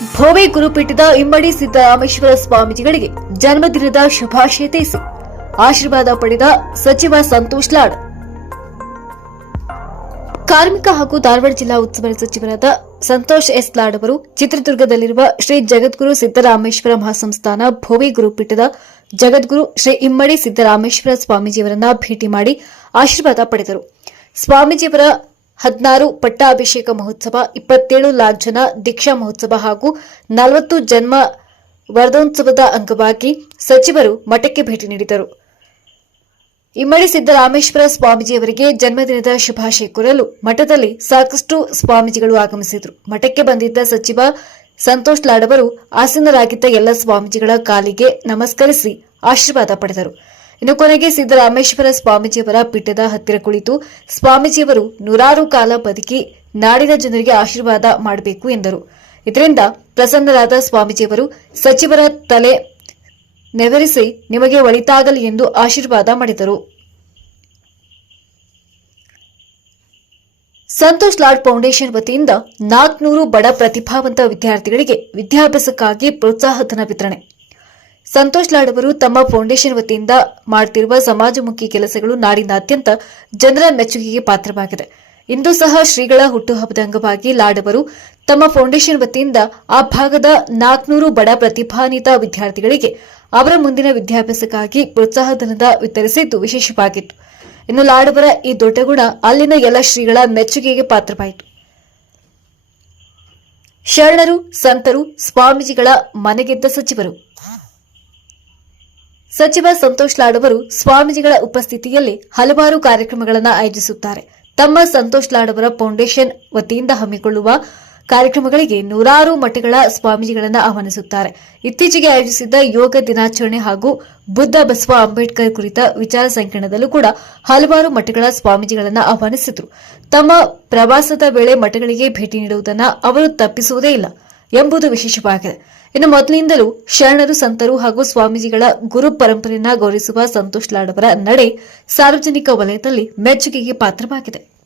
ಭೋವೆ ಗುರುಪೀಠದ ಇಮ್ಮಡಿ ಸಿದ್ದರಾಮೇಶ್ವರ ಸ್ವಾಮೀಜಿಗಳಿಗೆ ಜನ್ಮದಿನದ ಶುಭಾಶಯ ತಿಳಿಸಿ. ಆಶೀರ್ವಾದ ಪಡೆದ ಸಚಿವ ಸಂತೋಷ್ ಲಾಡ್. ಕಾರ್ಮಿಕ ಹಾಗೂ ಧಾರವಾಡ ಜಿಲ್ಲಾ ಉಸ್ತುವಾರಿ ಸಚಿವರಾದ ಸಂತೋಷ್ ಎಸ್ ಲಾಡ್ ಅವರು ಚಿತ್ರದುರ್ಗದಲ್ಲಿರುವ ಶ್ರೀ ಜಗದ್ಗುರು ಸಿದ್ದರಾಮೇಶ್ವರ ಮಹಾಸಂಸ್ಥಾನ ಭೋವಿ ಗುರುಪೀಠದ ಜಗದ್ಗುರು ಶ್ರೀ ಇಮ್ಮಡಿ ಸಿದ್ದರಾಮೇಶ್ವರ ಸ್ವಾಮೀಜಿಯವರನ್ನ ಭೇಟಿ ಮಾಡಿ ಆಶೀರ್ವಾದ ಪಡೆದರು. ಸ್ವಾಮೀಜಿಯವರ ಹದಿನಾರು ಪಟ್ಟಾಭಿಷೇಕ ಮಹೋತ್ಸವ, ಇಪ್ಪತ್ತೇಳು ಲಾಂಛನ, ದೀಕ್ಷಾ ಮಹೋತ್ಸವ ಹಾಗೂ ನಲವತ್ತು ಜನ್ಮ ವರ್ಧೋತ್ಸವದ ಅಂಗವಾಗಿ ಸಚಿವರು ಮಠಕ್ಕೆ ಭೇಟಿ ನೀಡಿದರು. ಇಮ್ಮಡಿ ಸಿದ್ದರಾಮೇಶ್ವರ ಸ್ವಾಮೀಜಿಯವರಿಗೆ ಜನ್ಮದಿನದ ಶುಭಾಶಯ ಕೋರಲು ಮಠದಲ್ಲಿ ಸಾಕಷ್ಟು ಸ್ವಾಮೀಜಿಗಳು ಆಗಮಿಸಿದರು. ಮಠಕ್ಕೆ ಬಂದಿದ್ದ ಸಚಿವ ಸಂತೋಷ್ ಲಾಡ್ ಅವರು ಆಸೀನರಾಗಿದ್ದ ಎಲ್ಲ ಸ್ವಾಮೀಜಿಗಳ ಕಾಲಿಗೆ ನಮಸ್ಕರಿಸಿ ಆಶೀರ್ವಾದ ಪಡೆದರು. ಇನ್ನು ಕೊನೆಗೆ ಸಿದ್ದರಾಮೇಶ್ವರ ಸ್ವಾಮೀಜಿಯವರ ಪೀಠದ ಹತ್ತಿರ ಕುಳಿತು ಸ್ವಾಮೀಜಿಯವರು ನೂರಾರು ಕಾಲ ಬದುಕಿ ನಾಡಿನ ಜನರಿಗೆ ಆಶೀರ್ವಾದ ಮಾಡಬೇಕು ಎಂದರು. ಇದರಿಂದ ಪ್ರಸನ್ನರಾದ ಸ್ವಾಮೀಜಿಯವರು ಸಚಿವರ ತಲೆ ನೆವರಿಸಿ ನಿಮಗೆ ಒಳಿತಾಗಲಿ ಎಂದು ಆಶೀರ್ವಾದ ಮಾಡಿದರು. ಸಂತೋಷ್ ಲಾಡ್ ಫೌಂಡೇಶನ್ ವತಿಯಿಂದ ನಾಲ್ಕುನೂರು ಬಡ ಪ್ರತಿಭಾವಂತ ವಿದ್ಯಾರ್ಥಿಗಳಿಗೆ ವಿದ್ಯಾಭ್ಯಾಸಕ್ಕಾಗಿ ಪ್ರೋತ್ಸಾಹಧನ ವಿತರಣೆ. ಸಂತೋಷ್ ಲಾಡ್ ತಮ್ಮ ಫೌಂಡೇಶನ್ ವತಿಯಿಂದ ಮಾಡುತ್ತಿರುವ ಸಮಾಜಮುಖಿ ಕೆಲಸಗಳು ನಾಡಿನಾದ್ಯಂತ ಜನರ ಮೆಚ್ಚುಗೆಗೆ ಪಾತ್ರವಾಗಿದೆ. ಇಂದು ಸಹ ಶ್ರೀಗಳ ಹುಟ್ಟುಹಬ್ಬದ ಅಂಗವಾಗಿ ಲಾಡ್ ತಮ್ಮ ಫೌಂಡೇಶನ್ ವತಿಯಿಂದ ಆ ಭಾಗದ ನಾಲ್ಕುನೂರು ಬಡ ಪ್ರತಿಭಾನ್ವಿತ ವಿದ್ಯಾರ್ಥಿಗಳಿಗೆ ಅವರ ಮುಂದಿನ ವಿದ್ಯಾಭ್ಯಾಸಕ್ಕಾಗಿ ಪ್ರೋತ್ಸಾಹಧನದ ವಿತರಿಸಿದ್ದು ವಿಶೇಷವಾಗಿತ್ತು. ಇನ್ನು ಲಾಡವರ ಈ ದೊಡ್ಡ ಗುಣ ಅಲ್ಲಿನ ಎಲ್ಲ ಶ್ರೀಗಳ ಮೆಚ್ಚುಗೆಗೆ ಪಾತ್ರವಾಯಿತು. ಶರಣರು, ಸಂತರು, ಸ್ವಾಮೀಜಿಗಳ ಮನೆಗೆದ್ದ ಸಚಿವರು. ಸಚಿವ ಸಂತೋಷ್ ಲಾಡ್ ಅವರು ಸ್ವಾಮೀಜಿಗಳ ಉಪಸ್ಥಿತಿಯಲ್ಲಿ ಹಲವಾರು ಕಾರ್ಯಕ್ರಮಗಳನ್ನು ಆಯೋಜಿಸುತ್ತಾರೆ. ತಮ್ಮ ಸಂತೋಷ್ ಲಾಡ್ ಅವರ ಫೌಂಡೇಶನ್ ವತಿಯಿಂದ ಹಮ್ಮಿಕೊಳ್ಳುವ ಕಾರ್ಯಕ್ರಮಗಳಿಗೆ ನೂರಾರು ಮಠಗಳ ಸ್ವಾಮೀಜಿಗಳನ್ನು ಆಹ್ವಾನಿಸುತ್ತಾರೆ. ಇತ್ತೀಚೆಗೆ ಆಯೋಜಿಸಿದ್ದ ಯೋಗ ದಿನಾಚರಣೆ ಹಾಗೂ ಬುದ್ಧ ಬಸವ ಅಂಬೇಡ್ಕರ್ ಕುರಿತ ವಿಚಾರ ಸಂಕಿರಣದಲ್ಲೂ ಕೂಡ ಹಲವಾರು ಮಠಗಳ ಸ್ವಾಮೀಜಿಗಳನ್ನು ಆಹ್ವಾನಿಸಿದ್ರು. ತಮ್ಮ ಪ್ರವಾಸದ ವೇಳೆ ಮಠಗಳಿಗೆ ಭೇಟಿ ನೀಡುವುದನ್ನು ಅವರು ತಪ್ಪಿಸುವುದೇ ಇಲ್ಲ. ಎಂಬುದು ವಿಶೇಷವಾಗಿದೆ. ಇನ್ನು ಮೊದಲಿನಿಂದಲೂ ಶರಣರು, ಸಂತರು ಹಾಗೂ ಸ್ವಾಮೀಜಿಗಳ ಗುರು ಪರಂಪರೆಯನ್ನ ಗೌರವಿಸುವ ಸಂತೋಷ್ ಲಾಡ್ ನಡೆ ಸಾರ್ವಜನಿಕ ವಲಯದಲ್ಲಿ ಮೆಚ್ಚುಗೆಗೆ ಪಾತ್ರವಾಗಿದೆ.